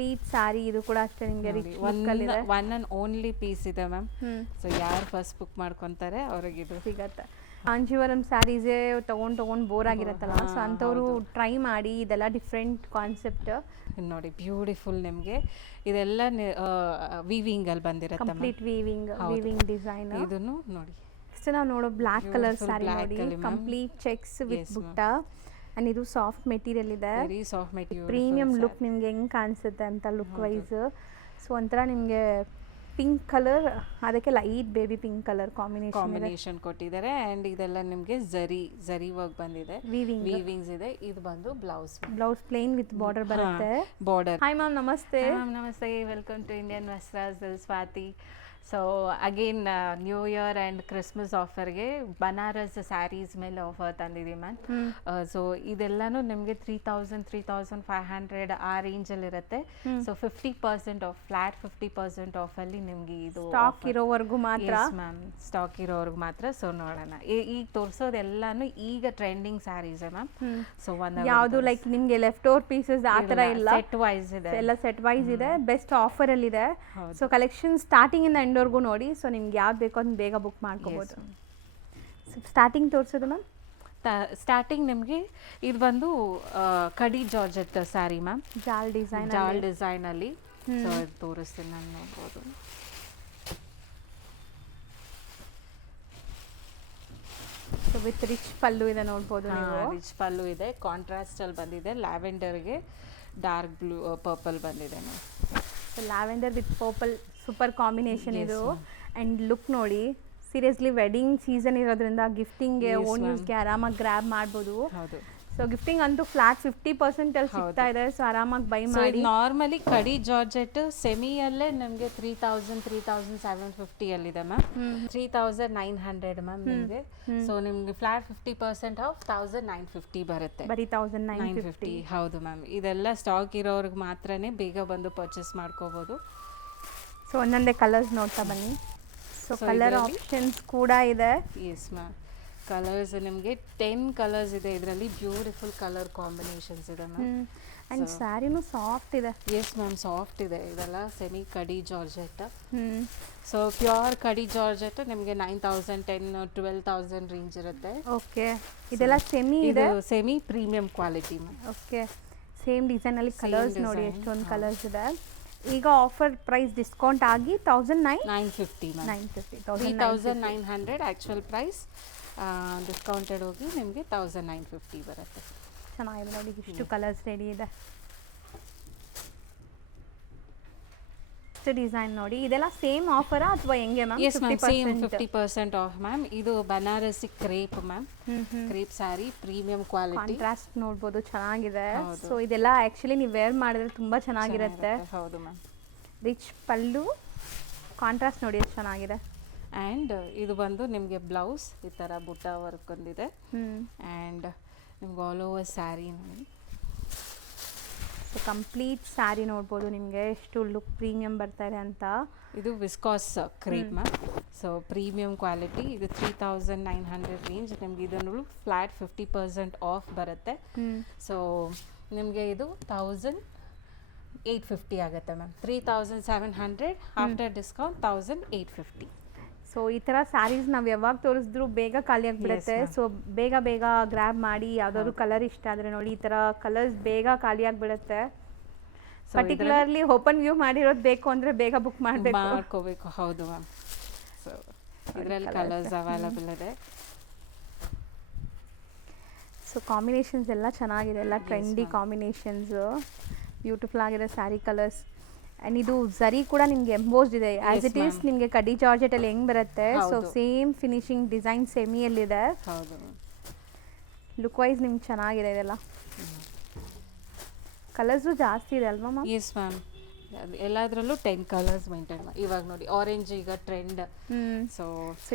Complete sari ಇದು ಕೂಡ ಅಷ್ಟೇ ನಿಮಗೆ rich one and only piece ಇದೆ ಮ್ಯಾಮ್. ಸೊ ಯಾರು ಫಸ್ಟ್ ಬುಕ್ ಮಾಡ್ಕೊತಾರೆ ಅವ್ರಿಗೆ ಇದು ಸಿಗತ್ತೆ. ಕಾಂಜೀವರಂ ಸ್ಯಾರೀಸೇ ತೊಗೊಂಡು ಬೋರ್ ಆಗಿರತ್ತಲ್ಲ, ಸೊ ಅಂಥವ್ರು ಟ್ರೈ ಮಾಡಿ, ಇದೆಲ್ಲ ಡಿಫ್ರೆಂಟ್ ಕಾನ್ಸೆಪ್ಟ್ ನೋಡಿ. ಬ್ಯೂಟಿಫುಲ್ ನಿಮಗೆ ಇದೆಲ್ಲ ವೀವಿಂಗ್ ಅಲ್ಲಿ ಬಂದಿರುತ್ತೆ, ಕಂಪ್ಲೀಟ್ ವೀವಿಂಗ್ ಡಿಸೈನ್. ಇದನ್ನು ನೋಡಿ. ನೆಕ್ಸ್ಟ್ ನಾವು ನೋಡೋ ಬ್ಲ್ಯಾಕ್ ಕಲರ್ ಸ್ಯಾರಿ ನೋಡಿ, complete checks with butta. And ಇದು ಸಾಫ್ಟ್ ಮೆಟೀರಿಯಲ್ ಇದೆ, ಸಾಫ್ಟ್ ಮೆಟೀರಿಯಲ್, ಪ್ರೀಮಿಯಂ ಲುಕ್ ನಿಮ್ಗೆ ಹೆಂಗ್ ಕಾಣಿಸುತ್ತೆ ಅಂತ ಲುಕ್ ವೈಸ್. ಸೊ ಒಂಥರ ನಿಮಗೆ ಪಿಂಕ್ ಕಲರ್, ಅದಕ್ಕೆ light baby pink colour combination ಕೊಟ್ಟಿದ್ದಾರೆ. ಅಂಡ್ ಇದೆಲ್ಲ ನಿಮಗೆ ಜರಿ ವರ್ಕ್ ಬಂದಿದೆ, ವೀವಿಂಗ್ಸ್ ಇದೆ. ಇದು ಬಂದು ಬ್ಲೌಸ್ ಪ್ಲೇನ್ ವಿತ್ ಬಾರ್ಡರ್ ಬರುತ್ತೆ. ಹಾಯ್ ಮ್ಯಾಮ್, ನಮಸ್ತೆ. ನಮಸ್ತೆ, welcome to Indian Vastras. Swathi. So again new year and Christmas ಆಫರ್ಗೆ ಬನಾರಸ್ ಸ್ಯಾರೀಸ್ ಮೇಲೆ ಆಫರ್ ತಂದಿದ್ದೀವಿ ಮ್ಯಾಮ್. ಸೊ ಇದೆಲ್ಲನೂ ನಿಮಗೆ 3,500 ಆ ರೇಂಜಲ್ಲಿರುತ್ತೆ. ಸೊ 50% ಆಫ್, ಫ್ಲಾಟ್ 50% ಆಫಲ್ಲಿ ನಿಮಗೆ ಇದು ಸ್ಟಾಕ್ ಇರೋವರೆಗೂ ಮಾತ್ರ ಮ್ಯಾಮ್, ಸ್ಟಾಕ್ ಇರೋವರೆಗೂ ಮಾತ್ರ. ಸೊ ನೋಡೋಣ, ಈಗ ತೋರಿಸೋದೆಲ್ಲಾನು ಈಗ ಟ್ರೆಂಡಿಂಗ್ ಸ್ಯಾರೀಸ್ ಮ್ಯಾಮ್. ಸೊ ಯಾವುದು ಲೈಕ್ ನಿಮಗೆ ಲೆಫ್ಟ್ ಓವರ್ ಪೀಸಸ್ ಆ ಥರ ಇಲ್ಲ, ಸೆಟ್ ವೈಸ್ ಇದೆ, ಎಲ್ಲ ಸೆಟ್ ವೈಸ್ ಇದೆ, ಬೆಸ್ಟ್ ಆಫರಲ್ಲಿ ಇದೆ. ಸೊ ಕಲೆಕ್ಷನ್ ಸ್ಟಾರ್ಟಿಂಗ್ ಇಂದ ಎಂಡ್ವರೆಗೂ ನೋಡಿ. ಸೊ ನಿಮ್ಗೆ ಯಾವ್ದು ಬೇಕೋ ಅದನ್ನ ಬೇಗ ಬುಕ್ ಮಾಡ್ಕೋಬಹುದು. ಸ್ಟಾರ್ಟಿಂಗ್ ತೋರಿಸೋದು ಮ್ಯಾಮ್, ಸ್ಟಾರ್ಟಿಂಗ್ ನಿಮಗೆ ಇದು ಬಂದು ಕಡಿ ಜಾರ್ಜೆಟ್ ಸ್ಯಾರಿ ಮ್ಯಾಮ್, ಜಾಲ್ ಡಿಸೈನ್ ಅಲ್ಲಿ. ಸೊ ಇದು ತೋರಿಸ್ತೀನಿ ನಾನು, ನೋಡ್ಬೋದು. ಸೊ ವಿತ್ ರಿಚ್ ಪಲ್ಲು ಇದೆ, ನೋಡ್ಬೋದು ನೀವು. ರಿಚ್ ಪಲ್ಲು ಇದೆ, ಕಾಂಟ್ರಾಸ್ಟ್ ಅಲ್ಲಿ ಬಂದಿದೆ. ಲ್ಯಾವೆಂಡರ್ಗೆ ಡಾರ್ಕ್ ಬ್ಲೂ ಪರ್ಪಲ್ ಬಂದಿದೆ ma'am. So lavender with purple super combination ಇದು. ಆ್ಯಂಡ್ ಲುಕ್ ನೋಡಿ, ಸೀರಿಯಸ್ಲಿ ವೆಡ್ಡಿಂಗ್ ಸೀಸನ್ ಇರೋದ್ರಿಂದ ಗಿಫ್ಟಿಂಗ್ಗೆ, ಓನ್ ಯೂಸ್ಗೆ ಆರಾಮಾಗಿ ಗ್ರ್ಯಾಬ್ ಮಾಡ್ಬೋದು. ಸೊ ಗಿಫ್ಟಿಂಗ್ ಅಂತೂ ಫ್ಲಾಟ್ 50% ಅಲ್ಲಿ ಸಿಗ್ತಾ ಇದೆ. ಸೊ ಆರಾಮಾಗಿ ಬೈ ಮಾಡಿ. ನಾರ್ಮಲಿ ಕಡಿ ಜಾರ್ಜೆಟ್ ಸೆಮಿಯಲ್ಲೇ ನಮಗೆ 3,750 ಅಲ್ಲಿದೆ ಮ್ಯಾಮ್, 3,900 ಮ್ಯಾಮ್ ನಿಮಗೆ. ಸೊ ನಿಮಗೆ ಫ್ಲಾಟ್ 50% ಆಫ್ 1,950 ಬರುತ್ತೆ, ಬರೀ 1,950. ಹೌದು ಮ್ಯಾಮ್. ಇದೆಲ್ಲ ಸ್ಟಾಕ್ ಇರೋರ್ಗೆ ಮಾತ್ರನೇ ಬೇಗ ಬಂದು ಪರ್ಚೇಸ್ ಮಾಡ್ಕೋಬೋದು. ಸೊ ಒಂದೊಂದೇ ಕಲರ್ಸ್ ನೋಡ್ತಾ ಬನ್ನಿ. ಸೊ ಕಲರ್ ಆಪ್ಷನ್ಸ್ ಕೂಡ ಇದೆ. ಎಸ್ ಮ್ಯಾಮ್, ಕಲರ್ಸ್ ನಿಮಗೆ 10 ಕಲರ್ಸ್ ಇದೆ ಇದರಲ್ಲಿ. ಬ್ಯೂಟಿಫುಲ್ ಕಲರ್ ಕಾಂಬಿನೇಷನ್ಸ್ ಇದೆ ಮ್ಯಾಮ್. ಆ್ಯಂಡ್ ಸ್ಯಾರಿನೂ ಸಾಫ್ಟ್ ಇದೆ. ಎಸ್ ಮ್ಯಾಮ್, ಸಾಫ್ಟ್ ಇದೆ. ಇದೆಲ್ಲ ಸೆಮಿ ಕಡಿ ಜಾರ್ಜೆಟ್. ಸೊ ಪ್ಯೂರ್ ಕಡಿ ಜಾರ್ಜೆಟ್ ನಿಮಗೆ 9,000, 10,000, 12,000 ರೇಂಜ್ ಇರುತ್ತೆ. ಓಕೆ, ಇದೆಲ್ಲ ಸೆಮಿ ಇದೆ, semi premium quality ma'am. Okay, same ಡಿಸೈನಲ್ಲಿ ಕಲರ್ಸ್ ನೋಡಿ, ಎಷ್ಟೊಂದು ಕಲರ್ಸ್ ಇದೆ. ಈಗ ಆಫರ್ ಪ್ರೈಸ್ ಡಿಸ್ಕೌಂಟ್ ಆಗಿ 950 3,900 ಆ್ಯಕ್ಚುಯಲ್ ಪ್ರೈಸ್. ಡಿಸ್ಕೌಂಟೆಡ್ ಹೋಗಿ ನಿಮಗೆ 1,950 ಬರುತ್ತೆ. ಚೆನ್ನಾಗಿದೆ ನೋಡಿ, ಇಷ್ಟು ಕಲರ್ಸ್ ರೆಡಿ ಇದೆ. ಡಿಸೈನ್ ನೋಡಿ, ಇದೆಲ್ಲ ಸೇಮ್ ಆಫರಾ ಅಥವಾ ಹೆಂಗೆ ma'am? Yes ma'am, same 50% off ma'am. ಇದು Banarasi crepe ma'am, crepe sari, premium quality. Contrast ನೋಡ್ಬೋದು, ಚೆನ್ನಾಗಿದೆ. ಸೊ ಇದೆಲ್ಲ ಆ್ಯಕ್ಚುಲಿ ನೀವು ವೇರ್ ಮಾಡಿದ್ರೆ ತುಂಬ ಚೆನ್ನಾಗಿರುತ್ತೆ. ಹೌದು ಮ್ಯಾಮ್. ರಿಚ್ ಪಲ್ಲು, ಕಾಂಟ್ರಾಸ್ಟ್ ನೋಡಿ ಎಷ್ಟು ಚೆನ್ನಾಗಿದೆ. ಆ್ಯಂಡ್ ಇದು ಬಂದು ನಿಮಗೆ ಬ್ಲೌಸ್ ಈ ಥರ ಬುಟ್ಟ ವರ್ಕ್ ಬಂದಿದೆ. ಆ್ಯಂಡ್ ನಿಮ್ಗೆ ಆಲ್ ಓವರ್ ಸ್ಯಾರಿ ನೋಡಿ. ಸೊ ಕಂಪ್ಲೀಟ್ ಸ್ಯಾರಿ ನೋಡ್ಬೋದು ನಿಮಗೆ ಎಷ್ಟು ಲುಕ್ ಪ್ರೀಮಿಯಂ ಬರ್ತಾ ಇದೆ ಅಂತ. ಇದು viscose crepe ma'am. So premium quality. ಇದು 3,900 ರೇಂಜ್. ನಿಮ್ಗೆ ಇದನ್ನು ಫ್ಲಾಟ್ 50% ಆಫ್ ಬರುತ್ತೆ. ಸೊ ನಿಮಗೆ ಇದು 1,850 ಆಗುತ್ತೆ ಮ್ಯಾಮ್. 3,700 after discount 1,850. ಸೊ ಈ ಥರ ಸ್ಯಾರೀಸ್ ನಾವು ಯಾವಾಗ ತೋರಿಸಿದ್ರು ಬೇಗ ಖಾಲಿ ಆಗಿಬಿಡುತ್ತೆ. ಸೊ ಬೇಗ ಗ್ರ್ಯಾಬ್ ಮಾಡಿ. ಯಾವುದಾದ್ರು ಕಲರ್ ಇಷ್ಟ ಆದರೆ ನೋಡಿ, ಈ ಥರ ಕಲರ್ಸ್ ಬೇಗ ಖಾಲಿ ಆಗಿಬಿಡುತ್ತೆ. ಪರ್ಟಿಕ್ಯುಲರ್ಲಿ ಓಪನ್ ವ್ಯೂ ಮಾಡಿರೋದು ಬೇಕು ಅಂದರೆ ಬೇಗ ಬುಕ್ ಮಾಡ್ಕೋಬೇಕು. ಹೌದು ಮ್ಯಾಮ್. ಸೊ ಇದರಲ್ಲಿ ಕಲರ್ಸ್ ಅವೈಲಬಲ್ ಇದೆ. ಸೊ ಕಾಂಬಿನೇಷನ್ಸ್ ಎಲ್ಲ ಚೆನ್ನಾಗಿದೆ, ಎಲ್ಲ ಟ್ರೆಂಡಿ ಕಾಂಬಿನೇಷನ್ಸು. ಬ್ಯೂಟಿಫುಲ್ ಆಗಿದೆ ಸ್ಯಾರಿ ಕಲರ್ಸ್. ಆ್ಯಂಡ್ ಇದು ಝರಿ ಕೂಡ ನಿಮಗೆ ಎಂಬೋಸ್ಡ್ ಇದೆ, ಆ್ಯಸ್ ಇಟ್ ಈಸ್ ನಿಮಗೆ ಕಡಿ ಜಾರ್ಜೆಟಲ್ಲಿ ಹೆಂಗೆ ಬರುತ್ತೆ. ಸೊ ಸೇಮ್ ಫಿನಿಶಿಂಗ್ ಡಿಸೈನ್ ಸೆಮಿಯಲ್ಲಿದೆ. ಲುಕ್ ವೈಸ್ ನಿಮ್ಗೆ ಚೆನ್ನಾಗಿದೆ. ಇದೆಲ್ಲ ಕಲರ್ಸು ಜಾಸ್ತಿ ಇದೆ ಅಲ್ವಾ ಮ್ಯಾಮ್? ಎಸ್ ಮ್ಯಾಮ್, ಎಲ್ಲದರಲ್ಲೂ 10 ಕಲರ್ಸ್ ಮೇಂಟೈನ್ ಮಾಡಿ. ಇವಾಗ ನೋಡಿ ಆರೆಂಜ್ ಈಗ ಟ್ರೆಂಡ್. ಸೊ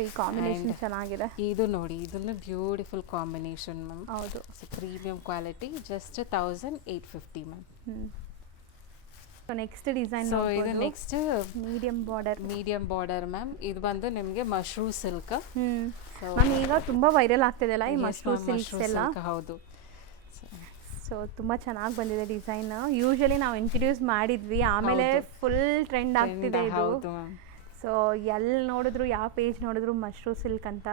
ಈ ಕಾಂಬಿನೇಷನ್ ಚೆನ್ನಾಗಿದೆ. ಇದು ನೋಡಿ, ಇದನ್ನು ಬ್ಯೂಟಿಫುಲ್ ಕಾಂಬಿನೇಷನ್ ಮ್ಯಾಮ್. ಹೌದು. So premium quality, just 1,850 ma'am. So next design, so ಇದು ನೆಕ್ಸ್ಟ್ ಮೀಡಿಯಂ ಬಾರ್ಡರ್ ಮ್ಯಾಮ್. ಇದು ಬಂದು ನಿಮಗೆ ಮಶ್ರೂ ಸಿಲ್ಕ್. ಮ್ಯಾಮ್ ಈಗ ತುಂಬಾ ವೈರಲ್ ಆಗ್ತಿದೆಲ್ಲ ಈ ಮಶ್ರೂ ಸಿಲ್ಕ್ಸ್ ಎಲ್ಲ. ಹೌದು. ಸೊ ತುಂಬ ಚೆನ್ನಾಗಿ ಬಂದಿದೆ ಡಿಸೈನ್. ಯೂಶಲಿ ನಾವು ಇಂಟ್ರಡ್ಯೂಸ್ ಮಾಡಿದ್ವಿ, ಆಮೇಲೆ ಫುಲ್ ಟ್ರೆಂಡ್ ಆಗ್ತಿದೆ ಇದು. ಹೌದು ಮ್ಯಾಮ್. ಸೊ ಎಲ್ಲಿ ನೋಡಿದ್ರು ಯಾವ ಪೇಜ್ ನೋಡಿದ್ರು ಮಶ್ರೂ ಸಿಲ್ಕ್ ಅಂತ.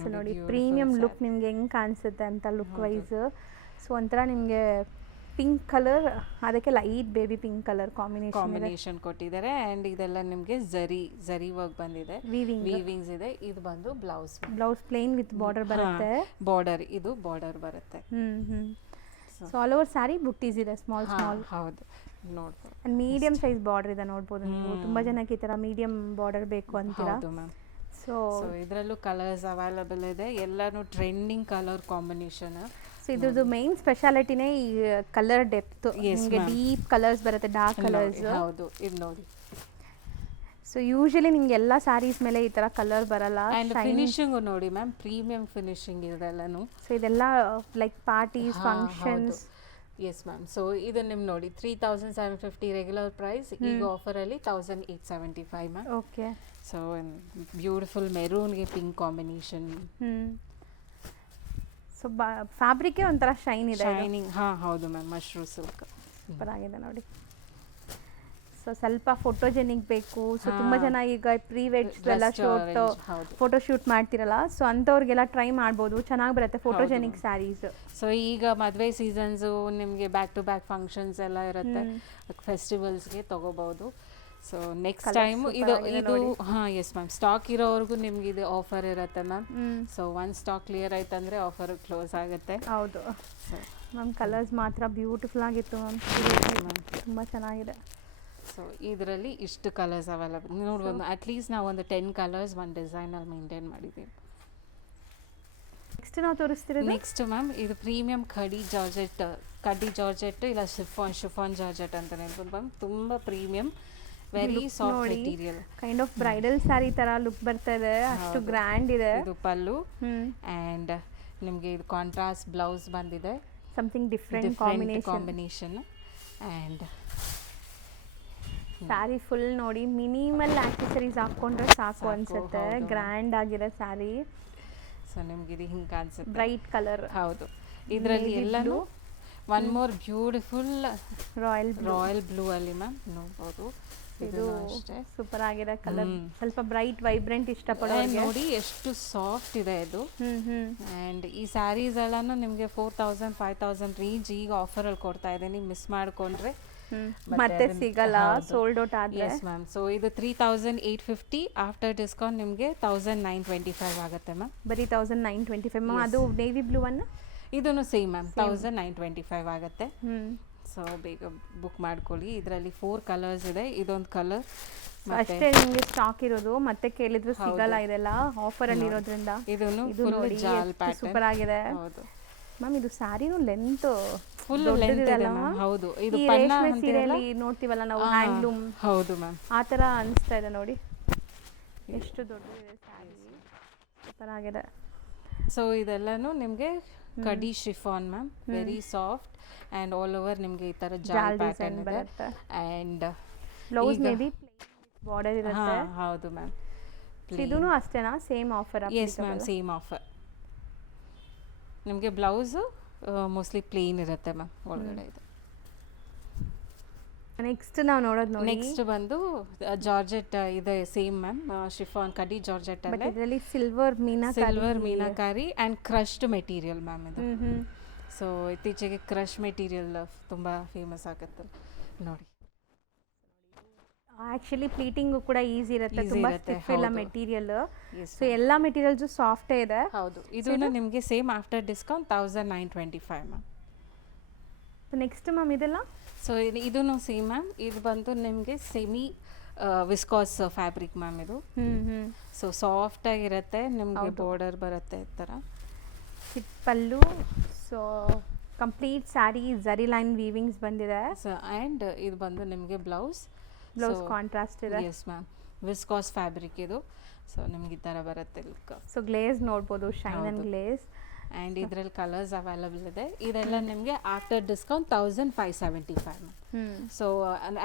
ಸೊ ನೋಡಿ beautiful ಪ್ರೀಮಿಯಂ ಲುಕ್ ನಿಮ್ಗೆ ಹೆಂಗೆ ಕಾಣಿಸುತ್ತೆ ಅಂತ ಲುಕ್ ವೈಸ್. ಸೊ ಒಂಥರ ನಿಮಗೆ ಪಿಂಕ್ ಕಲರ್, ಅದಕ್ಕೆ light baby pink colour combination ಕೊಟ್ಟಿದ್ದಾರೆ. ಆ್ಯಂಡ್ ಇದೆಲ್ಲ ನಿಮಗೆ ಝರಿ ವರ್ಕ್ ಬಂದಿದೆ, ವೀವಿಂಗ್ಸ್ ಇದೆ. ಇದು ಬಂದು ಬ್ಲೌಸ್ ಪ್ಲೇನ್ ವಿತ್ ಬಾರ್ಡರ್ ಬರುತ್ತೆ. ಬಾರ್ಡರ್, ಇದು ಬಾರ್ಡರ್ ಬರುತ್ತೆ. ಸೊ ಆಲ್ ಓವರ್ ಸ್ಯಾರಿ ಬುಟ್ಟೀಸ್ ಇದೆ, ಸ್ಮಾಲ್ ಹೌದು ನೋಡ್ಬೋದು. ಅಂಡ್ ಮೀಡಿಯಂ ಸೈಜ್ ಬಾರ್ಡರ್ ಇದೆ ನೋಡ್ಬೋದು ನೀವು. ತುಂಬಾ ಜನಕ್ಕೆ ಈ ತರ ಮೀಡಿಯಂ ಬಾರ್ಡರ್ ಬೇಕು ಅಂತೀರಾ. ಹೌದು ಮ್ಯಾಮ್. ಸೊ ಇದರಲ್ಲೂ ಕಲರ್ಸ್ ಅವೈಲಬಲ್ ಇದೆ, ಎಲ್ಲಾನು ಟ್ರೆಂಡಿಂಗ್ ಕಲರ್ ಕಾಂಬಿನೇಷನ್. ಸೊ ಇದ್ರದ್ದು ಮೈನ್ ಸ್ಪೆಷಾಲಿಟಿನೇ ಈ ಕಲರ್ ಡೆಪ್ತ್. ನಿಮಗೆ ಡೀಪ್ ಕಲರ್ಸ್ ಬರುತ್ತೆ, ಡಾರ್ಕ್ ಕಲರ್ಸ್. ಹೌದು, ಇದು ನೋಡಿ. ಸೊ ಯೂಶಲಿ ನಿಮ್ಗೆ ಎಲ್ಲ ಸ್ಯಾರೀಸ್ ಮೇಲೆ ಈ ತರ ಕಲರ್ ಬರಲ್ಲ. ಅಂಡ್ ಫಿನಿಶಿಂಗ್ ನೋಡಿ ಮ್ಯಾಮ್, ಪ್ರೀಮಿಯಂ ಫಿನಿಶಿಂಗ್ ಇದೆಲ್ಲನು. ಸೊ ಇದೆಲ್ಲ like parties, functions. Yes ma'am. So ಇದು ನಿಮ್ಗೆ ನೋಡಿ 3750 ರೆಗ್ಯುಲರ್ ಪ್ರೈಸ್, ಈಗ ಆಫರಲ್ಲಿ 1875 ಮ್ಯಾಮ್. ಓಕೆ. ಸೊ ಬ್ಯೂಟಿಫುಲ್ ಮೆರೂನ್ಗೆ ಪಿಂಕ್ ಕಾಂಬಿನೇಷನ್. ಸೊ ಫ್ಯಾಬ್ರಿಕ್ ಒಂಥರ ಶೈನ್ ಇದೆ, ಶೈನಿಂಗ್. ಹೌದು ಮ್ಯಾಮ್, ಮಶ್ರೂ ಸಿಲ್ಕ್ ಸೂಪರ್ ಆಗಿದೆ ನೋಡಿ. ಸೊ ಸ್ವಲ್ಪ ಫೋಟೋಜೆನಿಕ್ ಬೇಕು. ಸೊ ತುಂಬಾ ಜನ ಈಗ ಪ್ರೀ ವೆಡ್ಸ್ ಎಲ್ಲ ಫೋಟೋ ಶೂಟ್ ಮಾಡ್ತಿರಲ್ಲ, ಸೊ ಅಂಥವ್ರಿಗೆಲ್ಲ ಟ್ರೈ ಮಾಡ್ಬೋದು, ಚೆನ್ನಾಗಿ ಬರುತ್ತೆ ಫೋಟೋಜೆನಿಕ್ ಸ್ಯಾರೀಸ್. ಸೊ ಈಗ ಮದುವೆ ಸೀಸನ್ಸು ನಿಮಗೆ ಬ್ಯಾಕ್ ಟು ಬ್ಯಾಕ್ ಫಂಕ್ಷನ್ಸ್ ಎಲ್ಲ ಇರುತ್ತೆ, ಫೆಸ್ಟಿವಲ್ಸ್ಗೆ ತಗೋಬಹುದು. ಸೊ ನೆಕ್ಸ್ಟ್ ಟೈಮ್ ಇದು ಎಸ್ ಮ್ಯಾಮ್, ಸ್ಟಾಕ್ ಇರೋವರೆಗೂ ನಿಮ್ಗೆ ಇದು ಆಫರ್ ಇರುತ್ತೆ ma'am. So one stock clear ಆಯ್ತಂದ್ರೆ ಆಫರ್ ಕ್ಲೋಸ್ ಆಗುತ್ತೆ. ಹೌದು ಮ್ಯಾಮ್. ಕಲರ್ಸ್ ಮಾತ್ರ ಬ್ಯೂಟಿಫುಲ್ ಆಗಿತ್ತು ಮ್ಯಾಮ್, ತುಂಬ ಚೆನ್ನಾಗಿದೆ. ಸೊ ಇದರಲ್ಲಿ ಇಷ್ಟು ಕಲರ್ಸ್ ಅವೈಲಬಲ್ ನೋಡ್ಬೋದು. ಅಟ್ಲೀಸ್ಟ್ ನಾವು ಒಂದು 10 ಕಲರ್ಸ್ ಒಂದು ಡಿಸೈನಲ್ಲಿ ಮೇಂಟೈನ್ ಮಾಡಿದ್ದೀವಿ. ನೆಕ್ಸ್ಟ್ ನಾವು ತೋರಿಸ್ತಿರೋದು ನೆಕ್ಸ್ಟ್ ಮ್ಯಾಮ್, ಇದು ಪ್ರೀಮಿಯಂ ಕಡ್ಡಿ ಜಾರ್ಜೆಟ್ ಇಲ್ಲ ಶಿಫಾನ್ ಜಾರ್ಜೆಟ್ ಅಂತ ಹೇಳ್ಬೋದು ಮ್ಯಾಮ್. ತುಂಬ premium, very soft material. Kind of bridal sari ತರ ಲುಕ್ ಬರ್ತಾ ಇದೆ, ಅಷ್ಟು ಗ್ರ್ಯಾಂಡ್ ಇದೆ. ಇದು ಪಲ್ಲು. ಆ್ಯಂಡ್ ನಿಮಗೆ ಇದು ಕಾಂಟ್ರಾಸ್ಟ್ ಬ್ಲೌಸ್ ಬಂದಿದೆ, something different combination. And sari full ನೋಡಿ ಮಿನಿಮಲ್ ಆಕ್ಸೆಸರೀಸ್ ಹಾಕೊಂಡ್ರೆ ಸಾಕು ಅನ್ಸುತ್ತೆ, ಗ್ರ್ಯಾಂಡ್ ಆಗಿದೆ ಸ್ಯಾರಿ. ಸೊ ನಿಮ್ಗೆ ಇದು ಹಿಂಗೆ ಕಾಣಿಸುತ್ತೆ, ಬ್ರೈಟ್ ಕಲರ್. ಹೌದು. ಇದರಲ್ಲಿ ಎಲ್ಲನೂ one more beautiful royal blue ಅಲ್ಲಿ ಮ್ಯಾಮ್ ನೋಡ್ಬೋದು. ಇದು ಸೂಪರ್ ಆಗಿದೆ ಕಲರ್, ಸ್ವಲ್ಪ ಬ್ರೈಟ್ ವೈಬ್ರೆಂಟ್ ಇಷ್ಟಪಡೋರಿಗೆ ನೋಡಿ ಎಷ್ಟು ಸಾಫ್ಟ್ ಇದೆ ಇದು. ಆ್ಯಂಡ್ ಈ ಸ್ಯಾರೀಸ್ ಎಲ್ಲಾನು ನಿಮಗೆ 4000 5000 ರೇಂಜ್ ಈಗ ಆಫರಲ್ಲಿ ಕೊಡ್ತಾ ಇದ್ದೀನಿ, ಮಿಸ್ ಮಾಡ್ಕೊಂಡ್ರೆ ಮತ್ತೆ ಸಿಗಲ್ಲ, ಸೋಲ್ಡ್ ಔಟ್ ಆದ್ರೆ. S ma'am. ಸೊ ಇದು 3850, ಆಫ್ಟರ್ ಡಿಸ್ಕೌಂಟ್ ನಿಮಗೆ 1925 ಆಗುತ್ತೆ ಮ್ಯಾಮ್. ಬರೀ 1925 ಮ್ಯಾಮ್. ಅದು ನೇವಿ ಬ್ಲೂ ಅನ್ನ ಇದನ್ನು ಸೇಮ್ ಮ್ಯಾಮ್, 1925 ಆಗುತ್ತೆ. ಸೊ ಬೇಗ ಬುಕ್ ಮಾಡ್ಕೊಳ್ಳಿ. ಇದರಲ್ಲಿ 4 ಕಲರ್ಸ್ ಇದೆ, ಇದೊಂದು ಕಲರ್ ಅಷ್ಟೇ ನಿಮಗೆ ಸ್ಟಾಕ್ ಇರೋದು, ಮತ್ತೆ ಕೇಳಿದ್ರು ಸಿಗಲ್ಲ, ಇದೆಲ್ಲ ಆಫರ್ ಅಲ್ಲಿ ಇರೋದ್ರಿಂದ. ಇದನ್ನು ಫುಲ್ ಜಾಲ್ ಪ್ಯಾಟರ್ನ್ ಸೂಪರ್ ಆಗಿದೆ. ಹೌದು ಮ್ಯಾಮ್. ಇದು ಸ್ಯಾರಿನೂ ಲೆಂತ್ ಫುಲ್ ಲೆಂತ್ ಇದೆ ಮ್ಯಾಮ್. ಹೌದು, ಇದು ಪನ್ನಾ ಸೀರೆಯಲ್ಲಿ ನೋಡ್ತೀವಲ್ಲ ನಾವು, ಹ್ಯಾಂಡ್ಲೂಮ್. ಹೌದು ಮ್ಯಾಮ್, ಆ ಥರ ಅನಿಸ್ತಾ ಇದೆ ನೋಡಿ, ಎಷ್ಟು ದೊಡ್ಡದಿದೆ ಸ್ಯಾರಿ, ಸೂಪರ್ ಆಗಿದೆ. ಸೊ ಇದೆಲ್ಲನೂ ನಿಮಗೆ ಕಡಿ chiffon ma'am, very soft and all over ನಿಮಗೆ ಈ ಥರ ಜಾಲ್ ಪ್ಯಾಟರ್ನ್ ಇದೆ. And blouse may be border ಇರುತ್ತೆ. ಹೌದು ಮ್ಯಾಮ್. ಇದೂ ಅಷ್ಟೇನಾ, same offer? S ma'am, same offer. ನಿಮಗೆ ಬ್ಲೌಸು ಮೋಸ್ಟ್ಲಿ ಪ್ಲೇನ್ ಇರುತ್ತೆ ಮ್ಯಾಮ್ ಒಳಗಡೆ. ಇದು ನೆಕ್ಸ್ಟ್ ನಾವು ನೋಡೋದು ನೋಡಿ, ನೆಕ್ಸ್ಟ್ ಬಂದು ಜಾರ್ಜೆಟ್ ಇದೆ, ಸೇಮ್ ಮ್ಯಾಮ್, ಶಿಫಾನ್ ಕಡಿ ಜಾರ್ಜೆಟ್ ಅಲ್ಲೇ ಇದರಲ್ಲಿ silver meenakari and crushed material ma'am ಇದು. ಸೊ ಇತ್ತೀಚೆಗೆ ಕ್ರಶ್ ಮೆಟೀರಿಯಲ್ ತುಂಬ ಫೇಮಸ್ ಆಗುತ್ತೆ ನೋಡಿ. ಆಕ್ಚುಲಿ ಪ್ಲೀಟಿಂಗ್ ಕೂಡ ಈಸಿ ಇರುತ್ತೆ, ತುಂಬಾ ಸ್ಟಿಫ್ ಇಲ್ಲ ಮೆಟೀರಿಯಲ್. ಸೊ ಎಲ್ಲ ಮೆಟೀರಿಯಲ್ಸ್ ಸಾಫ್ಟ್ ಇದೆ. ಹೌದು. ಇದನ್ನು ನಿಮಗೆ same after discount 1925 ma'am. Next ma'am ಇದೆಲ್ಲ ಸೊ ಇದೂ ಸೇಮ್ ಮ್ಯಾಮ್. ಇದು ಬಂದು ನಿಮಗೆ ಸೆಮಿ ವಿಸ್ಕಾಸ್ ಫ್ಯಾಬ್ರಿಕ್ ಮ್ಯಾಮ್ ಇದು. ಸೊ ಸಾಫ್ಟ್ ಆಗಿರುತ್ತೆ, ನಿಮಗೆ ಬಾರ್ಡರ್ ಬರುತ್ತೆ ಈ ಥರ ಪಲ್ಲು. ಸೊ ಕಂಪ್ಲೀಟ್ ಸ್ಯಾರಿ ಝರಿ ಲೈನ್ ವೀವಿಂಗ್ಸ್ ಬಂದಿದೆ. ಸೊ ಆ್ಯಂಡ್ ಇದು ಬಂದು ನಿಮಗೆ ಬ್ಲೌಸ್ ಕಾಂಟ್ರಾಸ್ಟ್ ಇದೆ. ಎಸ್ ಮ್ಯಾಮ್, ವಿಸ್ಕಾಸ್ ಫ್ಯಾಬ್ರಿಕ್ ಇದು. ಸೊ ನಿಮ್ಗೆ ಈ ಥರ ಬರುತ್ತೆ ಲುಕ್. ಸೊ ಗ್ಲೇಸ್ ನೋಡ್ಬೋದು, ಶೈನ್ ಅಂಡ್ ಗ್ಲೇಸ್. ಆ್ಯಂಡ್ ಇದರಲ್ಲಿ ಕಲರ್ಸ್ ಅವೈಲಬಲ್ ಇದೆ. ಇದೆಲ್ಲ ನಿಮಗೆ after discount 1575 ma'am. So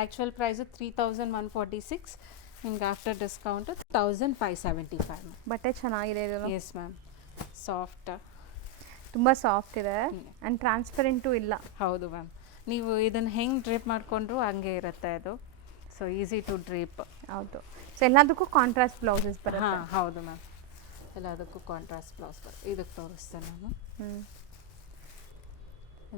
actual price 3146, ನಿಮ್ಗೆ ಆಫ್ಟರ್ ಡಿಸ್ಕೌಂಟ್ 1575 ಮ್ಯಾಮ್. ಬಟ್ಟೆ ಚೆನ್ನಾಗಿದೆ ಇದು. ಎಸ್ ಮ್ಯಾಮ್, ಸಾಫ್ಟ್ ತುಂಬ ಸಾಫ್ಟ್ ಇದೆ ಆ್ಯಂಡ್ ಟ್ರಾನ್ಸ್ಪರೆಂಟು ಇಲ್ಲ. ಹೌದು ಮ್ಯಾಮ್, ನೀವು ಇದನ್ನು ಹೆಂಗೆ ಡ್ರೇಪ್ ಮಾಡಿಕೊಂಡ್ರು ಹಂಗೆ ಇರುತ್ತೆ ಅದು. So easy to drape. ಹೌದು. ಸೊ ಎಲ್ಲದಕ್ಕೂ ಕಾಂಟ್ರಾಸ್ಟ್ ಬ್ಲೌಸಸ್ ಬರುತ್ತೆ. ಹಾಂ ಹೌದು ಮ್ಯಾಮ್, ಎಲ್ಲದಕ್ಕೂ ಕಾಂಟ್ರಾಸ್ಟ್ ಬ್ಲೌಸ್ ಬರುತ್ತೆ. ಇದಕ್ಕೆ ತೋರಿಸ್ತೇನೆ ನಾನು.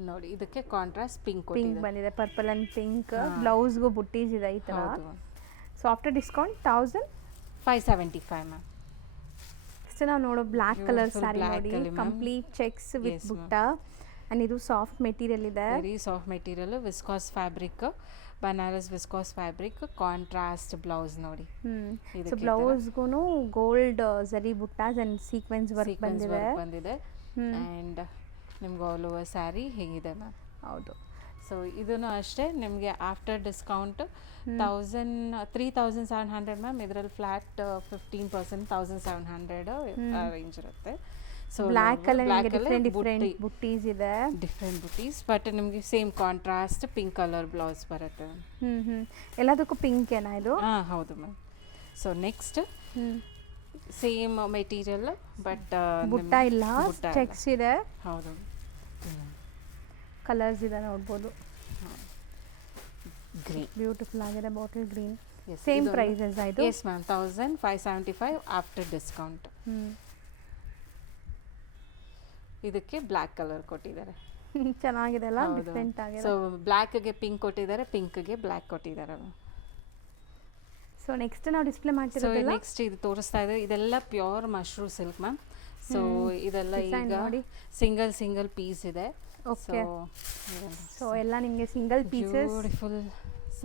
ನೋಡಿ, ಇದಕ್ಕೆ ಕಾಂಟ್ರಾಸ್ಟ್ ಪಿಂಕ್ ಬಂದಿದೆ, ಪರ್ಪಲ್ ಆ್ಯಂಡ್ ಪಿಂಕ್. ಬ್ಲೌಸ್ಗೂ ಬುಟ್ಟೀಸ್ ಇದೆ ಈ ಥರ. So after discount 1575 ma'am. Next ನಾವು ನೋಡೋ ಬ್ಲ್ಯಾಕ್ ಕಲರ್ ಸ್ಯಾರಿ ನೋಡಿ, ಕಂಪ್ಲೀಟ್ ಚೆಕ್ಸ್ ವಿತ್ ಬುಟ್ಟ. ಆ್ಯಂಡ್ ಇದು ಸಾಫ್ಟ್ ಮೆಟೀರಿಯಲ್ ಇದೆ, very soft material, viscose fabric, Banaras viscose fabric, contrast blouse ನೋಡಿ. ಸೊ ಬ್ಲೌಸ್ಗೂ ಗೋಲ್ಡ್ ಝರಿ ಬುಟ್ಟಾಸ್ ಆ್ಯಂಡ್ ಸೀಕ್ವೆನ್ಸ್ ವರ್ಕ್ ಬಂದಿದೆ. ಆ್ಯಂಡ್ ನಿಮ್ಗೆ ಆಲ್ ಓವರ್ ಸ್ಯಾರಿ ಹೀಗಿದೆ ಮ್ಯಾಮ್. ಹೌದು. ಸೊ ಇದನ್ನು ಅಷ್ಟೇ ನಿಮಗೆ ಆಫ್ಟರ್ ಡಿಸ್ಕೌಂಟ್ 3700 ಮ್ಯಾಮ್. ಇದರಲ್ಲಿ ಫ್ಲಾಟ್ 15% 1700 ರೇಂಜ್ ಇರುತ್ತೆ. ಸೊ ಬ್ಲ್ಯಾಕ್ ಕಲರ್ ಡಿಫ್ರೆಂಟ್ ಬುಟ್ಟೀಸ್ ಇದೆ, ಡಿಫ್ರೆಂಟ್ ಬುಟ್ಟೀಸ್, ಬಟ್ ನಿಮಗೆ same contrast pink colour blouse ಬರುತ್ತೆ. ಎಲ್ಲದಕ್ಕೂ ಪಿಂಕ್ ಏನಾ ಇದು? ಹಾಂ ಹೌದು ma'am. So next same material but ಬುಟ್ಟ ಇಲ್ಲ, ಚೆಕ್ಸ್ ಇದೆ. ಹೌದು, ಕಲರ್ಸ್ ಇದೆ ನೋಡ್ಬೋದು. ಗ್ರೀನ್ ಬ್ಯೂಟಿಫುಲ್ ಆಗಿದೆ, ಬಾಟಲ್ ಗ್ರೀನ್. ಸೇಮ್ ಪ್ರೈಸಸ್ ಇದು? Yes ma'am, 1575 after discount. ಇದಕ್ಕೆ ಬ್ಲ್ಯಾಕ್ ಕಲರ್ ಕೊಟ್ಟಿದ್ದಾರೆ. ಚೆನ್ನಾಗಿದೆ ಅಲ್ಲ, ಡಿಫ್ರೆಂಟ್ ಆಗಿದೆ. ಸೊ ಬ್ಲ್ಯಾಕ್ಗೆ ಪಿಂಕ್ ಕೊಟ್ಟಿದ್ದಾರೆ, ಪಿಂಕ್ಗೆ ಬ್ಲ್ಯಾಕ್ ಕೊಟ್ಟಿದ್ದಾರೆ. ಸೊ ನೆಕ್ಸ್ಟ್ ನಾವು ಡಿಸ್ಪ್ಲೇ ಮಾಡ್ತಿರೋದು, ನೆಕ್ಸ್ಟ್ ಇದು ತೋರಿಸ್ತಾ ಇದೆ, ಇದೆಲ್ಲ pure mushroom silk ma'am. So ಇದೆಲ್ಲ ಈಗ ಸಿಂಗಲ್ ಪೀಸ್ ಇದೆ. ಓಕೆ. ಸೊ ಎಲ್ಲ ನಿಮಗೆ ಸಿಂಗಲ್ ಪೀಸಸ್, ಬ್ಯೂಟಿಫುಲ್,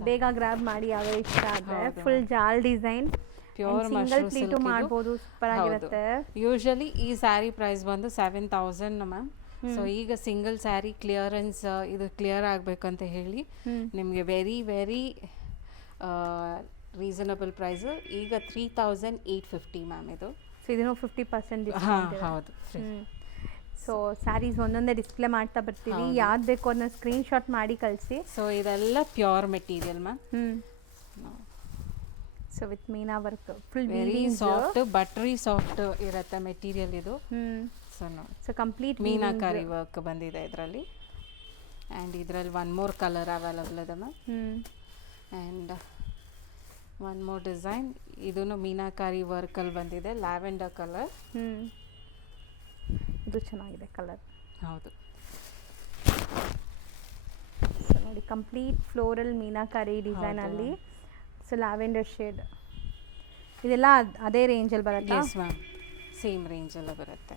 ಬೇಗ ಗ್ರಾಬ್ ಮಾಡಿ ಯಾವ ಇಷ್ಟ ಆದರೆ. ಫುಲ್ ಜಾಲ್ ಡಿಸೈನ್, ಪ್ಯೂರ್ ಸಿಂಗಲ್ ಪ್ಲೀಟು ಮಾಡ್ಬೋದು, ಸೂಪರ್ ಆಗಿರುತ್ತೆ. ಯೂಶಲಿ ಈ ಸ್ಯಾರಿ ಪ್ರೈಸ್ ಬಂದು 7000 ಮ್ಯಾಮ್. ಸೊ ಈಗ ಸಿಂಗಲ್ ಸ್ಯಾರಿ ಕ್ಲಿಯರೆನ್ಸ್ ಇದು ಕ್ಲಿಯರ್ ಆಗಬೇಕಂತ ಹೇಳಿ ನಿಮಗೆ ವೆರಿ ವೆರಿ ರೀಸನಬಲ್ ಪ್ರೈಸ್ ಈಗ 3850 ಮ್ಯಾಮ್ ಇದು. ಸೊ ಇದನ್ನು 50% ಹಾಂ ಹೌದು. ಸೊ ಸ್ಯಾರೀಸ್ ಒಂದೊಂದೇ ಡಿಸ್ಪ್ಲೇ ಮಾಡ್ತಾ ಬರ್ತೀವಿ, ಯಾವ್ದು ಬೇಕು ಅದನ್ನ ಸ್ಕ್ರೀನ್ ಶಾಟ್ ಮಾಡಿ ಕಳಿಸಿ. ಸೊ ಇದೆಲ್ಲ pure material ma'am. So with Meena work, full very soft, buttery soft ಇರುತ್ತೆ ಮೆಟೀರಿಯಲ್ ಇದು. ಸೊ ಕಂಪ್ಲೀಟ್ ಮೀನಾಕಾರಿ ವರ್ಕ್ ಬಂದಿದೆ ಇದರಲ್ಲಿ. ಆ್ಯಂಡ್ ಇದರಲ್ಲಿ ಒನ್ ಮೋರ್ ಕಲರ್ ಅವೈಲಬಲ್ ಇದೆ ma'am. And one more design, ಇದನ್ನು ಮೀನಾಕಾರಿ ವರ್ಕಲ್ಲಿ ಬಂದಿದೆ, ಲ್ಯಾವೆಂಡರ್ ಕಲರ್. ಇದು ಚೆನ್ನಾಗಿದೆ ಕಲರ್. ಹೌದು. ಸೊ ನೋಡಿ, ಕಂಪ್ಲೀಟ್ ಫ್ಲೋರಲ್ ಮೀನಾಕಾರಿ ಡಿಸೈನಲ್ಲಿ. ಸೊ ಲ್ಯಾವೆಂಡರ್ ಶೇಡ್, ಇದೆಲ್ಲ ಅದೇ ರೇಂಜಲ್ಲಿ ಬರುತ್ತೆ? ಎಸ್ ಮ್ಯಾಮ್, ಸೇಮ್ ರೇಂಜಲ್ಲಿ ಬರುತ್ತೆ.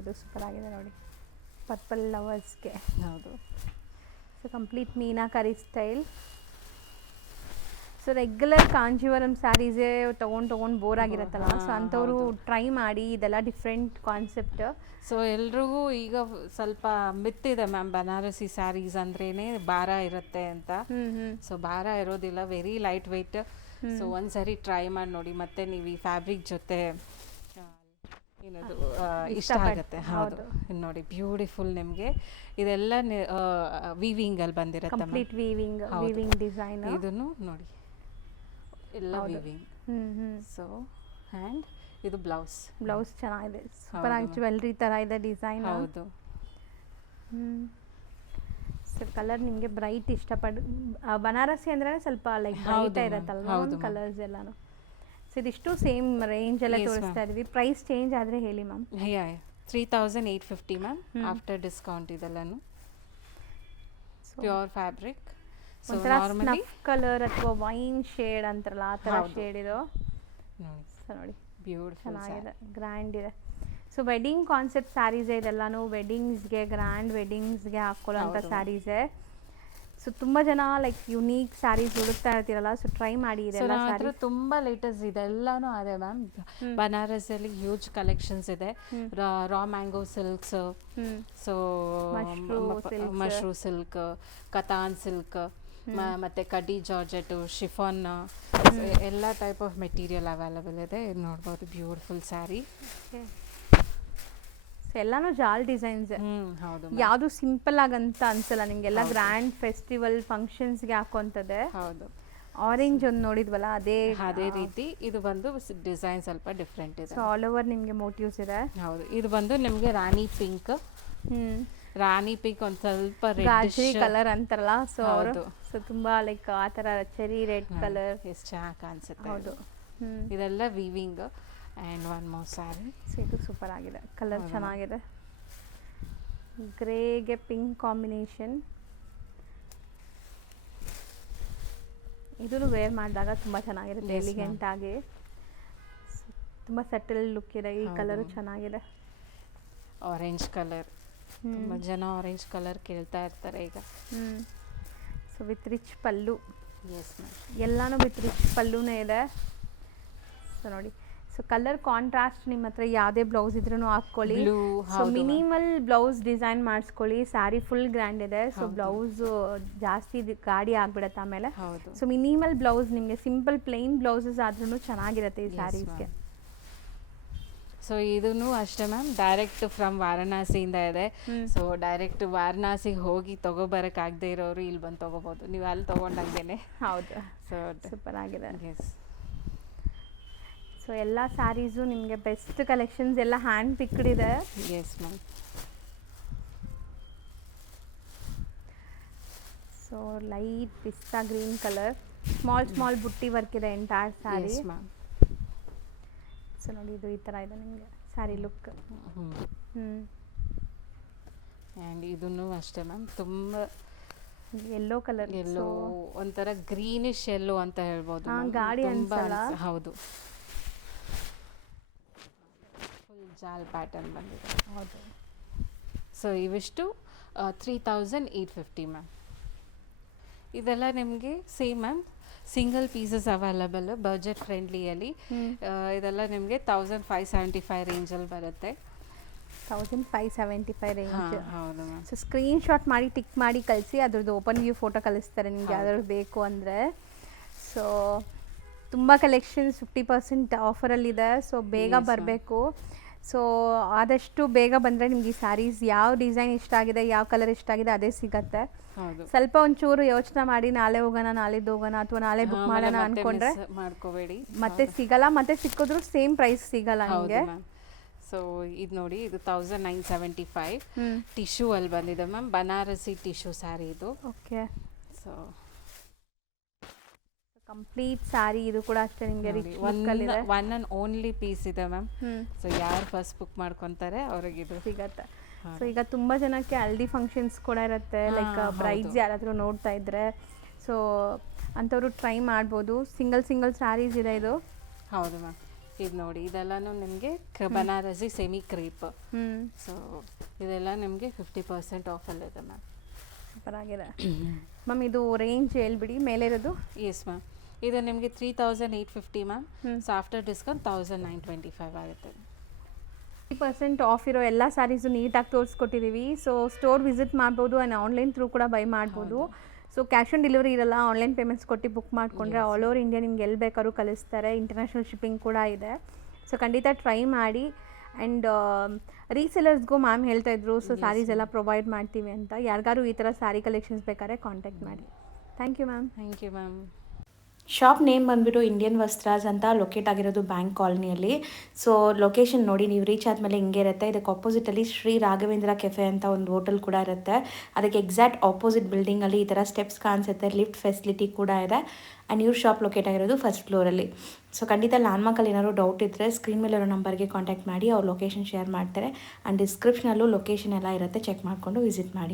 ಇದು ಸೂಪರ್ ಆಗಿದೆ ನೋಡಿ, ಪರ್ಪಲ್ ಲವರ್ಸ್ಗೆ. ಹೌದು. So complete meenakari style. So regular Kanjeevaram ಸ್ಯಾರೀಸೇ ತೊಗೊಂಡು ಬೋರ್ ಆಗಿರುತ್ತಲ್ಲ, ಸೊ ಅಂಥವ್ರು ಟ್ರೈ ಮಾಡಿ, ಇದೆಲ್ಲ ಡಿಫ್ರೆಂಟ್ ಕಾನ್ಸೆಪ್ಟ್. ಸೊ ಎಲ್ರಿಗೂ ಈಗ ಸ್ವಲ್ಪ ಮಿತ್ತಿದೆ ಮ್ಯಾಮ್, ಬನಾರಸಿ ಸ್ಯಾರೀಸ್ ಅಂದ್ರೇ ಭಾರ ಇರುತ್ತೆ ಅಂತ. ಸೊ ಭಾರ ಇರೋದಿಲ್ಲ, ವೆರಿ ಲೈಟ್ ವೆಯ್ಟ್. ಸೊ ಒಂದ್ಸರಿ ಟ್ರೈ ಮಾಡಿ ನೋಡಿ, ಮತ್ತೆ ನೀವು ಈ ಫ್ಯಾಬ್ರಿಕ್ ಜೊತೆ ಏನದು ಇಷ್ಟ ಆಗುತ್ತೆ. ಹೌದು. ನೋಡಿ, ಬ್ಯೂಟಿಫುಲ್. ನಿಮಗೆ ಇದೆಲ್ಲ ವೀವಿಂಗಲ್ಲಿ ಬಂದಿರುತ್ತೆ, ಕಂಪ್ಲೀಟ್ ವೀವಿಂಗ್ ಡಿಸೈನ್. ಇದನ್ನು ನೋಡಿ, ಎಲ್ಲ ವೀವಿಂಗ್. ಸೊ ಹ್ಯಾಂಡ್ ಇದು ಬ್ಲೌಸ್ ಚೆನ್ನಾಗಿದೆ, ಸೂಪರ್ ಆಗಿ ಜ್ಯುವೆಲ್ರಿ ಥರ ಇದೆ ಡಿಸೈನ್. ಹೌದು. ಸೊ ಕಲರ್ ನಿಮಗೆ ಬ್ರೈಟ್ ಬನಾರಸಿ ಅಂದ್ರೆ ಸ್ವಲ್ಪ ಲೈಕ್ ಬ್ರೈಟ್ ಇರುತ್ತಲ್ವಾ ಕಲರ್ಸ್ ಎಲ್ಲಾನು. ಸೊ ಇದಿಷ್ಟು ಸೇಮ್ ರೇಂಜ್ ಎಲ್ಲ ತೋರಿಸ್ತಾ ಇದೀವಿ. ಪ್ರೈಸ್ ಚೇಂಜ್ ಆದರೆ ಹೇಳಿ ಮ್ಯಾಮ್. 3850 ma'am after discount. ಇದೆಲ್ಲನು pure fabric. So normally colour ಅಥವಾ ವೈನ್ ಶೇಡ್ ಅಂತಾರಲ್ಲ ಆ ಥರ ಶೇಡ್ ಇದು. ಸೊ ನೋಡಿ, ಬ್ಯೂಟಿಫುಲ್, ಚೆನ್ನಾಗಿದೆ, ಗ್ರ್ಯಾಂಡ್ ಇದೆ. ಸೊ ವೆಡ್ಡಿಂಗ್ ಕಾನ್ಸೆಪ್ಟ್ ಸ್ಯಾರೀಸೇ ಇದೆಲ್ಲಾನು, ವೆಡ್ಡಿಂಗ್ಸ್ಗೆ, ಗ್ರ್ಯಾಂಡ್ ವೆಡ್ಡಿಂಗ್ಸ್ಗೆ ಹಾಕೊಳ್ಳೋಂಥ ಸ್ಯಾರೀಸೇ. ಸೊ ತುಂಬ ಜನ ಲೈಕ್ ಯುನೀಕ್ ಸ್ಯಾರೀಸ್ ಹುಡುಕ್ತಾ ಇರ್ತೀರಲ್ಲ, ಸೊ ಟ್ರೈ ಮಾಡಿ. ಇದೆಲ್ಲ ಸ್ಯಾರಿ ತುಂಬ ಲೇಟೆಸ್ಟ್ ಇದೆಲ್ಲಾನು ಅದೇ ಮ್ಯಾಮ್. ಬನಾರಸಲ್ಲಿ ಹ್ಯೂಜ್ ಕಲೆಕ್ಷನ್ಸ್ ಇದೆ. Raw mango silks, so mashru silk, katan silk, ಮತ್ತು ಕಡ್ಡಿ ಜಾರ್ಜೆಟು, ಶಿಫಾನ್, ಎಲ್ಲ ಟೈಪ್ ಆಫ್ ಮೆಟೀರಿಯಲ್ ಅವೈಲಬಲ್ ಇದೆ. ಇದು ನೋಡ್ಬೋದು, ಬ್ಯೂಟಿಫುಲ್ ಸ್ಯಾರಿ. ಎಲ್ಲಾನು ಜಾಲ್ ಡಿಸೈನ್ಸ್. ಹೌದು. ಯಾವುದು ಸಿಂಪಲ್ ಆಗಂತ ಅನ್ಸಲ್ಲ ನಿಮಗೆಲ್ಲ, ಗ್ರ್ಯಾಂಡ್ ಫೆಸ್ಟಿವಲ್ ಫಂಕ್ಷನ್ಸ್ಗೆ ಹಾಕೋಂಥದ್ದೇ. ಹೌದು. ಆರೆಂಜ್ ಒಂದು ನೋಡಿದ್ವಲ್ಲ ಅದೇ ರೀತಿ ಇದು ಬಂದು ಡಿಸೈನ್ ಸ್ವಲ್ಪ ಡಿಫ್ರೆಂಟ್ ಇದೆ. ಸೊ ಆಲ್ ಓವರ್ ನಿಮಗೆ ಮೋಟಿವ್ಸ್ ಇದೆ. ಹೌದು, ಇದು ಬಂದು ನಿಮಗೆ ರಾಣಿ ಪಿಂಕ್. ರಾಣಿ ಪಿಂಕ್ ಒಂದು ಸ್ವಲ್ಪ ಗಾಜರಿ ಕಲರ್ ಅಂತಾರಲ್ಲ, ಸೊ ಅವರು ಸೊ ತುಂಬಾ ಲೈಕ್ ಆ ಥರ ಚೆರಿ ರೆಡ್ ಕಲರ್ ಎಷ್ಟು ಚೆನ್ನಾಗಿ ಕಾಣಿಸುತ್ತೆ. ಹೌದು. ಇದೆಲ್ಲ weaving. And one more sari. So ಇದು ಸೂಪರ್ ಆಗಿದೆ, ಕಲರ್ ಚೆನ್ನಾಗಿದೆ. ಗ್ರೇಗೆ ಪಿಂಕ್ ಕಾಂಬಿನೇಷನ್. ಇದನ್ನು ವೇರ್ ಮಾಡಿದಾಗ ತುಂಬ ಚೆನ್ನಾಗಿರುತ್ತೆ, ಎಲಿಗೆಂಟ್ ಆಗಿ ತುಂಬ ಸಟಲ್ ಲುಕ್ ಇದೆ. ಈ ಕಲರು ಚೆನ್ನಾಗಿದೆ. ಆರೆಂಜ್ ಕಲರ್, ತುಂಬ ಜನ ಆರೆಂಜ್ ಕಲರ್ ಕೇಳ್ತಾ ಇರ್ತಾರೆ ಈಗ. So with rich pallu. Yes ma'am, ಎಲ್ಲಾನು ವಿತ್ ರಿಚ್ ಪಲ್ಲುನೇ ಇದೆ. ಸೊ ನೋಡಿ, ಸೊ ಕಲರ್ ಕಾಂಟ್ರಾಸ್ಟ್ ನಿಮ್ಮ ಹತ್ರ ಯಾವುದೇ ಬ್ಲೌಸ್ ಇದ್ರೂ ಹಾಕ್ಕೊಳ್ಳಿ. ಸೊ ಮಿನಿಮಲ್ ಬ್ಲೌಸ್ ಡಿಸೈನ್ ಮಾಡಿಸ್ಕೊಳ್ಳಿ. ಸ್ಯಾರಿ ಫುಲ್ ಗ್ರ್ಯಾಂಡ್ ಇದೆ, ಸೊ ಬ್ಲೌಸ್ ಜಾಸ್ತಿ ಗಾಡಿ ಆಗ್ಬಿಡತ್ತೆ ಆಮೇಲೆ. ಸೊ ಮಿನಿಮಲ್ ಬ್ಲೌಸ್ ನಿಮಗೆ ಸಿಂಪಲ್ ಪ್ಲೇನ್ ಬ್ಲೌಸಸ್ ಆದ್ರೂ ಚೆನ್ನಾಗಿರುತ್ತೆ ಈ ಸ್ಯಾರೀಸ್ಗೆ. ಸೊ ಇದೂ ಅಷ್ಟೇ ಮ್ಯಾಮ್, ಡೈರೆಕ್ಟ್ ಫ್ರಮ್ ವಾರಣಾಸಿಯಿಂದ ಇದೆ. ಸೊ ಡೈರೆಕ್ಟ್ ವಾರಣಾಸಿಗೆ ಹೋಗಿ ತೊಗೊಬರೋಕ್ಕಾಗದೇ ಇರೋರು ಇಲ್ಲಿ ಬಂದು ತೊಗೋಬೋದು. ನೀವು ಅಲ್ಲಿ ತೊಗೊಂಡಂಗೆ. ಹೌದು. ಸೊ ಸೂಪರ್ ಆಗಿದೆ. ಎಸ್. ಸೊ ಎಲ್ಲ ಸ್ಯಾರೀಸು ನಿಮಗೆ ಬೆಸ್ಟ್ ಕಲೆಕ್ಷನ್ಸ್ ಎಲ್ಲ ಹ್ಯಾಂಡ್ ಪಿಕ್ಡ್ ಇದೆ. S ma'am. ಸೊ ಲೈಟ್ ಪಿಸ್ತಾ ಗ್ರೀನ್ ಕಲರ್, ಸ್ಮಾಲ್ ಬುಟ್ಟಿ ವರ್ಕ್ ಇದೆ ಎಂಟೈರ್ ಸ್ಯಾರಿ. ಸೊ ನೋಡಿ, ಇದು ಈ ಥರ ಇದೆ ನಿಮಗೆ ಸ್ಯಾರಿ ಲುಕ್. ಆ್ಯಂಡ್ ಇದೂ ಅಷ್ಟೇ ಮ್ಯಾಮ್, ತುಂಬ ಯೆಲ್ಲೋ ಕಲರ್, ಎಲ್ಲೋ ಒಂಥರ ಗ್ರೀನಿಶ್ ಎಲ್ಲೋ ಅಂತ ಹೇಳ್ಬೋದು. ಗಾಡಿ ಅನ್ಸಲ್ಲ. ಹೌದು, ಫುಲ್ ಜಾಲ್ ಪ್ಯಾಟರ್ನ್ ಬಂದಿದೆ. ಹೌದು. ಸೊ ಇವಿಷ್ಟು 3850 ಮ್ಯಾಮ್. ಇದೆಲ್ಲ ನಿಮಗೆ same ma'am, single pieces available budget ಫ್ರೆಂಡ್ಲಿಯಲ್ಲಿ. ಇದೆಲ್ಲ ನಿಮಗೆ 1575 ರೇಂಜಲ್ಲಿ ಬರುತ್ತೆ. 1575 ರೇಂಜ್. ಹೌದು ಮ್ಯಾಮ್. ಸೊ ಸ್ಕ್ರೀನ್ ಶಾಟ್ ಮಾಡಿ ಟಿಕ್ ಮಾಡಿ ಕಳಿಸಿ, ಅದ್ರದ್ದು ಓಪನ್ ವ್ಯೂ ಫೋಟೋ ಕಳಿಸ್ತಾರೆ ನಿಮ್ಗೆ ಯಾವ್ದಾದ್ರು ಬೇಕು ಅಂದರೆ. ಸೊ ತುಂಬ ಕಲೆಕ್ಷನ್ಸ್ 50% ಆಫರಲ್ಲಿದೆ. ಸೊ ಬೇಗ ಬರಬೇಕು. ಸೊ ಆದಷ್ಟು ಬೇಗ ಬಂದರೆ ನಿಮ್ಗೆ ಈ ಸ್ಯಾರೀಸ್ ಯಾವ ಡಿಸೈನ್ ಇಷ್ಟ ಆಗಿದೆ, ಯಾವ ಕಲರ್ ಇಷ್ಟ ಆಗಿದೆ ಅದೇ ಸಿಗತ್ತೆ. ಸ್ವಲ್ಪ ಒಂಚೂರು ಯೋಚನೆ ಮಾಡಿ ನಾಳೆ ಹೋಗೋಣ, ನಾಳಿದ್ದು ಹೋಗೋಣ ಅಥವಾ ನಾಳೆ ಬುಕ್ ಮಾಡೋಣ ಅನ್ಕೊಂಡ್ರೆ ಮಾಡ್ಕೋಬೇಡಿ, ಮತ್ತೆ ಸಿಗಲ್ಲ. ಮತ್ತೆ ಸಿಕ್ಕಿದ್ರು ಸೇಮ್ ಪ್ರೈಸ್ ಸಿಗಲ್ಲ ನಿಮಗೆ. ಸೊ ಇದು ನೋಡಿ, ಇದು 1975 ಟಿಶ್ಯೂ ಅಲ್ಲಿ ಬಂದಿದೆ ಮ್ಯಾಮ್, ಬನಾರಸಿ ಟಿಶ್ಯೂ ಸ್ಯಾರಿ ಇದು. ಓಕೆ. ಸೊ ಕಂಪ್ಲೀಟ್ ಸ್ಯಾರಿ ಇದು ಕೂಡ ಅಷ್ಟೇ ನಿಮಗೆ ರಿಚ್ ಲುಕ್ ಅಲ್ಲಿ ಇದೆ. ಒನ್ ಅಂಡ್ ಓನ್ಲಿ ಪೀಸ್ ಇದೆ ಮ್ಯಾಮ್. ಸೊ ಯಾರು ಫಸ್ಟ್ ಬುಕ್ ಮಾಡ್ಕೊಂತಾರೆ ಅವ್ರಿಗೆ ಇದು ಸಿಗತ್ತೆ. ಸೊ ಈಗ ತುಂಬ ಜನಕ್ಕೆ ಹಲ್ದಿ ಫಂಕ್ಷನ್ಸ್ ಕೂಡ ಇರುತ್ತೆ, ಲೈಕ್ ಬ್ರೈಡ್ಸ್ ಯಾರಾದರೂ ನೋಡ್ತಾ ಇದ್ರೆ, ಸೊ ಅಂಥವ್ರು ಟ್ರೈ ಮಾಡ್ಬೋದು. ಸಿಂಗಲ್ ಸ್ಯಾರೀಸ್ ಇದೆ ಇದು. ಹೌದು ಮ್ಯಾಮ್. ಇದು ನೋಡಿ, ಇದೆಲ್ಲನೂ ನಿಮಗೆ ಬನಾರಸಿ ಸೆಮಿ ಕ್ರೀಪ್. ಸೊ ಇದೆಲ್ಲ ನಿಮಗೆ 50% ಆಫಲ್ಲಿದೆ ಮ್ಯಾಮ್. ಸೂಪರ್ ಆಗಿದೆ ಮ್ಯಾಮ್. ಇದು ರೇಂಜ್ ಹೇಳ್ಬಿಡಿ ಮೇಲೆ ಇರೋದು. ಎಸ್ ಮ್ಯಾಮ್, ಇದು ನಿಮಗೆ 3850 ಮ್ಯಾಮ್. ಸೊ ಆಫ್ಟರ್ ಡಿಸ್ಕೌಂಟ್ 1925 ಆಗುತ್ತೆ. 50% ಆಫ್ ಇರೋ ಎಲ್ಲ ಸ್ಯಾರೀಸು ನೀಟಾಗಿ ತೋರಿಸ್ಕೊಟ್ಟಿದ್ದೀವಿ. ಸೊ ಸ್ಟೋರ್ ವಿಸಿಟ್ ಮಾಡ್ಬೋದು ಆ್ಯಂಡ್ ಆನ್ಲೈನ್ ಥ್ರೂ ಕೂಡ ಬೈ ಮಾಡ್ಬೋದು. ಸೊ ಕ್ಯಾಶ್ ಆನ್ ಡೆಲಿವರಿ ಇರಲ್ಲ, ಆನ್ಲೈನ್ ಪೇಮೆಂಟ್ಸ್ ಕೊಟ್ಟು ಬುಕ್ ಮಾಡಿಕೊಂಡ್ರೆ ಆಲ್ ಓವರ್ ಇಂಡಿಯಾ ನಿಮ್ಗೆ ಎಲ್ಲಿ ಬೇಕಾದ್ರೂ ಕಳಿಸ್ತಾರೆ. ಇಂಟರ್ನ್ಯಾಷನಲ್ ಶಿಪ್ಪಿಂಗ್ ಕೂಡ ಇದೆ. ಸೊ ಖಂಡಿತ ಟ್ರೈ ಮಾಡಿ. ಆ್ಯಂಡ್ ರೀಸೆಲರ್ಸ್ಗೂ ಮ್ಯಾಮ್ ಹೇಳ್ತಾ ಇದ್ರು, ಸೊ ಸ್ಯಾರೀಸ್ ಎಲ್ಲ ಪ್ರೊವೈಡ್ ಮಾಡ್ತೀವಿ ಅಂತ. ಯಾರಿಗಾರು ಈ ಥರ ಸ್ಯಾರಿ ಕಲೆಕ್ಷನ್ಸ್ ಬೇಕಾದ್ರೆ ಕಾಂಟ್ಯಾಕ್ಟ್ ಮಾಡಿ. Thank you ma'am. Thank you ma'am. Shop name ಬಂದುಬಿಟ್ಟು ಇಂಡಿಯನ್ ವಸ್ತ್ರಾಸ್ ಅಂತ ಲೊಕೇಟ್ ಆಗಿರೋದು ಬ್ಯಾಂಕ್ ಕಾಲನಿಯಲ್ಲಿ. ಸೊ ಲೊಕೇಶನ್ ನೋಡಿ, ನೀವು ರೀಚ್ ಆದಮೇಲೆ ಹಿಂಗೆ ಇರುತ್ತೆ. ಇದಕ್ಕೆ ಆಪೋಸಿಟಲ್ಲಿ ಶ್ರೀ ರಾಘವೇಂದ್ರ ಕೆಫೆ ಅಂತ ಒಂದು ಹೋಟೆಲ್ ಕೂಡ ಇರುತ್ತೆ. ಅದಕ್ಕೆ ಎಕ್ಸಾಕ್ಟ್ ಆಪೋಸಿಟ್ ಬಿಲ್ಡಿಂಗಲ್ಲಿ ಈ ಥರ ಸ್ಟೆಪ್ಸ್ ಕಾಣಿಸುತ್ತೆ, ಲಿಫ್ಟ್ ಫೆಸಿಲಿಟಿ ಕೂಡ ಇದೆ. ಆ್ಯಂಡ್ ಇವ್ರ ಶಾಪ್ ಲೊಕೇಟ್ ಆಗಿರೋದು ಫಸ್ಟ್ ಫ್ಲೋರಲ್ಲಿ. ಸೊ ಖಂಡಿತ ಲ್ಯಾಂಡ್ಮಾರ್ಕಲ್ಲಿ ಏನಾದ್ರು ಡೌಟ್ ಇದ್ದರೆ ಸ್ಕ್ರೀನ್ ಮೇಲೆ ಇರೋ ನಂಬರ್ಗೆ ಕಾಂಟ್ಯಾಕ್ಟ್ ಮಾಡಿ, ಅವ್ರು ಲೊಕೇಶನ್ ಶೇರ್ ಮಾಡ್ತಾರೆ. ಆ್ಯಂಡ್ ಡಿಸ್ಕ್ರಿಪ್ಷನಲ್ಲೂ ಲೊಕೇಶನ್ ಎಲ್ಲ ಇರುತ್ತೆ, ಚೆಕ್ ಮಾಡಿಕೊಂಡು ವಿಸಿಟ್ ಮಾಡಿ.